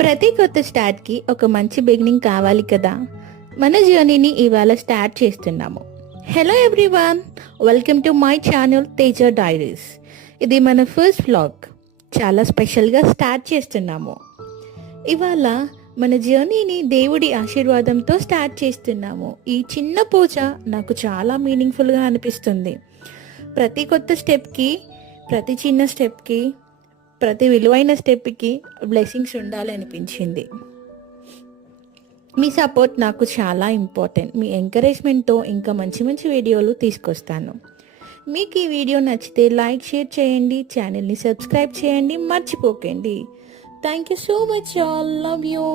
ప్రతి కొత్త స్టార్ట్కి ఒక మంచి బిగినింగ్ కావాలి కదా. మన జర్నీని ఇవాళ స్టార్ట్ చేస్తున్నాము. Hello everyone, welcome to my channel Teja diaries. ఇది మన ఫస్ట్ వ్లాగ్. చాలా స్పెషల్గా స్టార్ట్ చేస్తున్నాము. ఇవాళ మన జర్నీని దేవుడి ఆశీర్వాదంతో స్టార్ట్ చేస్తున్నాము. ఈ చిన్న పూజ నాకు చాలా మీనింగ్ఫుల్గా అనిపిస్తుంది. ప్రతి కొత్త స్టెప్కి, ప్రతి చిన్న స్టెప్కి, ప్రతి విలువైన స్టెప్కి బ్లెస్సింగ్స్ ఉండాలి అనిపించింది. మీ సపోర్ట్ నాకు చాలా ఇంపార్టెంట్. మీ ఎంకరేజ్మెంట్తో ఇంకా మంచి మంచి వీడియోలు తీసుకొస్తాను. మీకు ఈ వీడియో నచ్చితే లైక్, షేర్ చేయండి. ఛానల్ని సబ్స్క్రైబ్ చేయండి, మర్చిపోకండి. Thank you so much all. Love you.